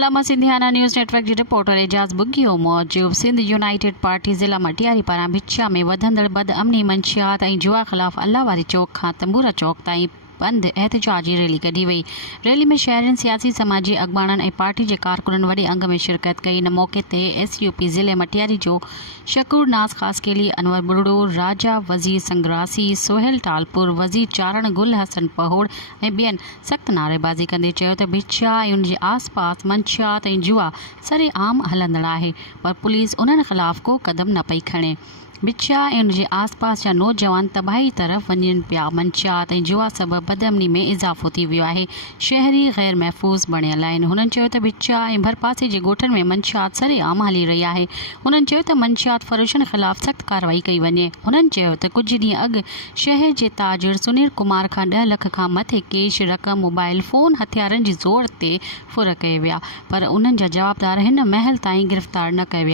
आलामा सिंधियाना news network जी रिपोर्टर एजाज बुग्गियो मौजूद सिंध यूनाइटेड पार्टी ज़िला मटियारी पारां भिक्षा में वधंदड़ बदअमनी मंशियात ऐं जुआ ख़िलाफ़ अल्लाहवारी चौक खां तंबूरा चौक ताईं बंद एहतजाजी रैली कढी वई। रैली में शहरनि सियासी समाजी अॻवाननि ऐं पार्टी जे कारकुननि वॾे अंग में शिरकत कई। इन मौक़े ते SUP ज़िले मटियारी जो शकूर नाज़ ख़ासकेली, अनवर बुरड़ो, राजा वज़ीर संग्रासी, सोहेल टालपुर, वज़ीर चारण, गुल हसन पहोड़ ऐं ॿियनि सख़्त नारेबाज़ी कंदे चयो त भिक्षा ऐं उन जे आसपास मंशियात ऐं जुआ सरेआम हलंदड़ आहे, पर पुलिस उन्हनि ख़िलाफ़ को क़दम न पई खणे। भिक्षा ऐं उन जे आसपास जा नौजवान तबाही तरफ़ वञनि पिया। मंशियात ऐं जुआ सबबि बदअमनी में इज़ाफ़ो थी वियो आहे। शहरी गैर महफ़ूज़ बणियल आहिनि। हुननि चयो त भिक्षा ऐं भरपासे जे ॻोठनि में मंशियात सरेआम हली रही आहे। हुननि चयो त मंशियात फ़रोशनि ख़िलाफ़ सख़्त कार्रवाई कई वञे। हुननि चयो त कुझु ॾींहं अॻु शहर जे ताजिर सुनील कुमार खां 10 लख खां मथे कैश रक़म, मोबाइल फ़ोन, हथियारनि जी ज़ोर ते फुर कए विया, पर उन्हनि जा जवाबदार हिन महल ताईं गिरफ़्तार न कया विया।